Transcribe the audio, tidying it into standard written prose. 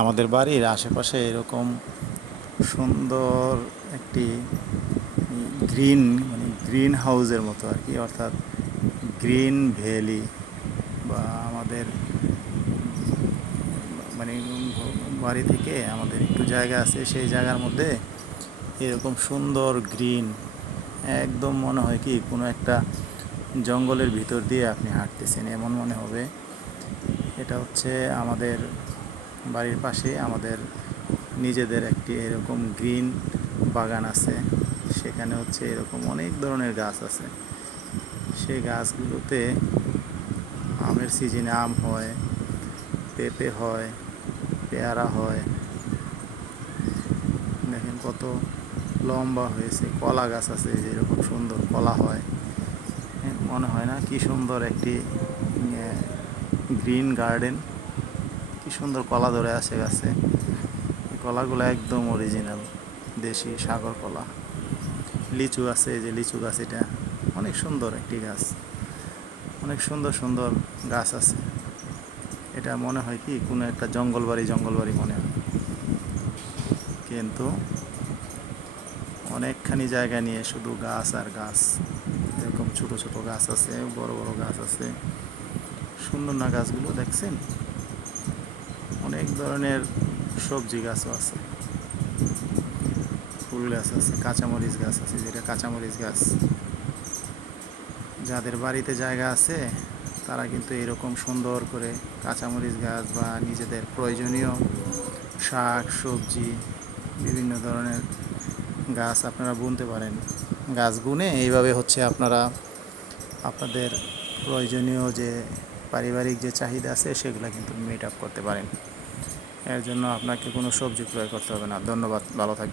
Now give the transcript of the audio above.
আমাদের বাড়ির আশেপাশে এরকম সুন্দর একটি গ্রিন গ্রিন হাউসের মতো আর কি, অর্থাৎ গ্রিন ভ্যালি বা আমাদের মানে বাড়ি থেকে আমাদের একটু জায়গা আছে, সেই জায়গার মধ্যে এরকম সুন্দর গ্রিন, একদম মনে হয় কি কোনো একটা জঙ্গলের ভিতর দিয়ে আপনি হাঁটতেছেন এমন মনে হবে। এটা হচ্ছে আমাদের বাড়ির পাশে আমাদের নিজেদের একটি এরকম গ্রিন বাগান আছে। সেখানে হচ্ছে এরকম অনেক ধরনের গাছ আছে। সেই গাছগুলোতে আমের সিজনে আম হয়, পেঁপে হয়, পেয়ারা হয়। দেখেন কত লম্বা হয়েছে। কলা গাছ আছে, যেরকম সুন্দর কলা হয়। মনে হয় না কি সুন্দর একটি গ্রিন গার্ডেন, কি সুন্দর কলা ধরে আছে গাছে। এই কলাগুলো একদম অরিজিনাল দেশি সাগর কলা। লিচু আছে, যে লিচু গাছ, এটা অনেক সুন্দর একটি গাছ। অনেক সুন্দর সুন্দর গাছ আছে। এটা মনে হয় কি কোনো একটা জঙ্গলবাড়ি মনে হয়, কিন্তু অনেকখানি জায়গা নিয়ে শুধু গাছ আর গাছ। এরকম ছোট ছোট গাছ আছে, বড় বড় গাছ আছে। সুন্দর না গাছগুলো, দেখছেন? অনেক ধরনের সবজি গাছও আছে, ফুল গাছ আছে, কাঁচামরিচ গাছ আছে, যেটা কাঁচামরিচ গাছ। যাদের বাড়িতে জায়গা আছে তারা কিন্তু এরকম সুন্দর করে কাঁচামরিচ গাছ বা নিজেদের প্রয়োজনীয় শাক সবজি বিভিন্ন ধরনের গাছ আপনারা বুনতে পারেন। গাছ বুনে এইভাবে হচ্ছে আপনারা আপনাদের প্রয়োজনীয় যে পারিবারিক যে চাহিদা আছে সেগুলো কিন্তু মিট আপ করতে পারেন। এর জন্য আপনাকে কোনো সবজি ক্রয় করতে হবে না। ধন্যবাদ, ভালো থাকবেন।